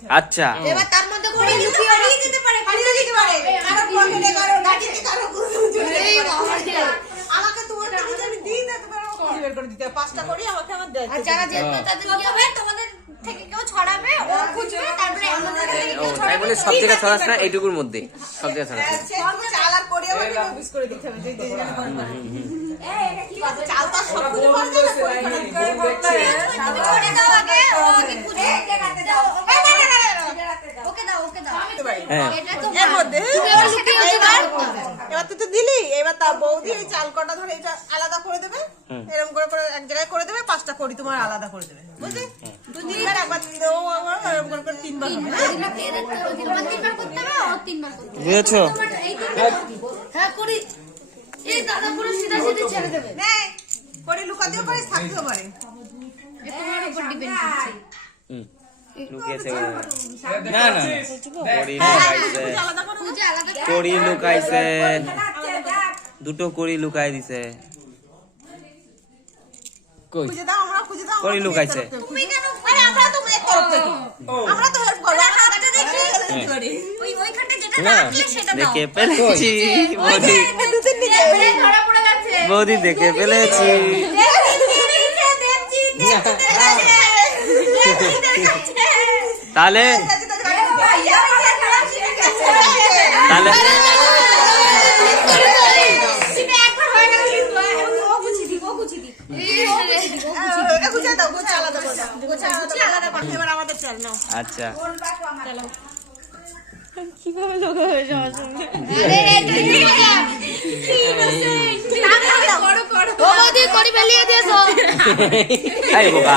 দিতে আচ্ছা এবার তার মধ্যে করে লুকিয়ে যেতে পারে পারে কারও পকেটে কারও গাড়িতে কারও। আমাকে তোমার যদি আমি দিই না তোমার আমাকে বের করে দিতে পাঁচটা করি আমাকে আমার দায়িত্ব আর যারা দিতে হ্যাঁ। তাদের কি হবে তোমাদের থেকে কেউ ছড়াবে ও খুঁজবে তারপরে আমাদের কেউ তাই বলে সব জায়গায় ছড়াস না এইটুকুর মধ্যে সব জায়গায় ছড়াস না। হবে। সে চাল আর করে আমাকে অফিস করে দিতে হবে যে যে মন করে। চাল তো আর সব কিছু করা যায় না, করে ফেলা করে করতে হবে। তুমি ছড়ে দাও আগে ও আগে খুঁজে দাও ওকে দাও ওকে দাও হ্যাঁ। তো এর মধ্যে। এবার তুই তো দিলি। এবার তার বৌদি এই চাল কটা ধরে এটা আলাদা করে দেবে। এরকম করে করে এক জায়গায় করে দেবে পাঁচটা করি তোমার আলাদা করে দেবে। বুঝলি? তুই একবার এরকম করে করে তিনবার হবে। হ্যাঁ? তিনবার। দিয়ে রাখতে হবে, তিনবার তিনবার করতে হবে ও তিনবার করতে হবে। বুঝেছ? হ্যাঁ। করি। এই দাদা পুরো সিধা সিধা ছেড়ে দেবে। নে, লুকাতেও পারিস থাকতেও পারে তোমার উপর ডিপেন্ড করছে। হুম। লুকিয়েছে না না কড়ি লুকাইছে কড়ি দুটো কড়ি লুকাই দিছে কই খুঁজে দাও আমরা খুঁজে দাও কড়ি লুকাইছে তুমি কেন আরে আমরা তো মেয়ের তরফ থেকে আমরা তো হেল্প করব আমরা হাতটা দেখি হ্যাঁ। ফেলেছি বৌদি দেখে ফেলেছি তাহলে তাহলে আচ্ছা এই বোকা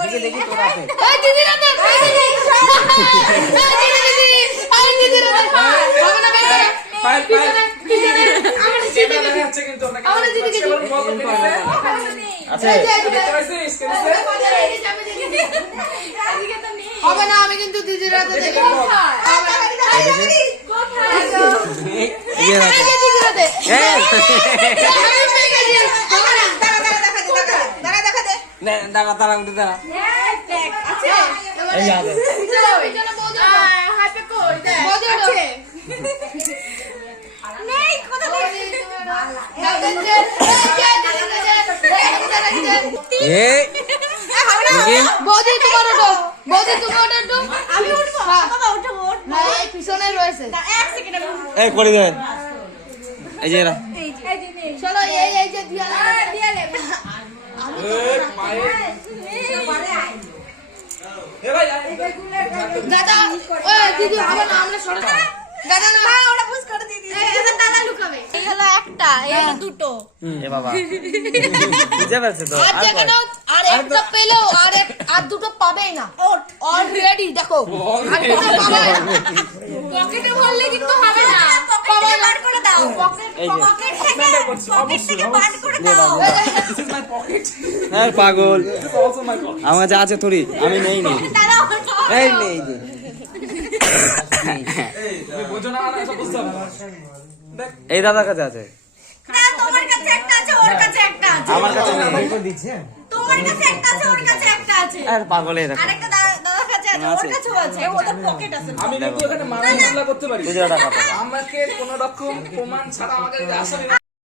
দিদি এই দিদি এই দিদি এই দিদি হবে না বের করে আমার দিদি আমার হবে না আমি কিন্তু দেখি ইয়ে। দিদির এই! দাঁড়া দাঁড়া উঠে দাঁড়া। এই আমি এই করে দে এই যে চলো এই এই যে দিয়া দিয়া লে দাদা ওই দিদি হবে না আমরা সরে। দাদা না। ওটা বুঝ করে দিদি দাদা লুকাবে। এই হলো একটা এই হলো দুটো। এ বাবা। বুঝে পারছে তো। আর আর যেখানে আর একটা পেলেও আর আর দুটো পাবেই না। অলরেডি দেখো। আর দুটো পাবে পকেটে ভরলে কিন্তু হবে না। এই যে। পকেট থেকে পকেট থেকে বার করে দাও। পাগল। আমার যা আছে থরি আমি নেই নেই এই নেই এই দাদার কাছে আছে। না তোমার কাছে একটা আছে ওর কাছে একটা আছে। আমার কাছে নেই। তোমার কাছে একটা আছে ওর কাছে একটা আছে। আর পাগলে রাখো আরেকটা আছে। আছে আমি কিন্তু এখানে মামলা মামলা করতে পারি। আমাকে কোন রকম প্রমাণ ছাড়া আমাকে আসামি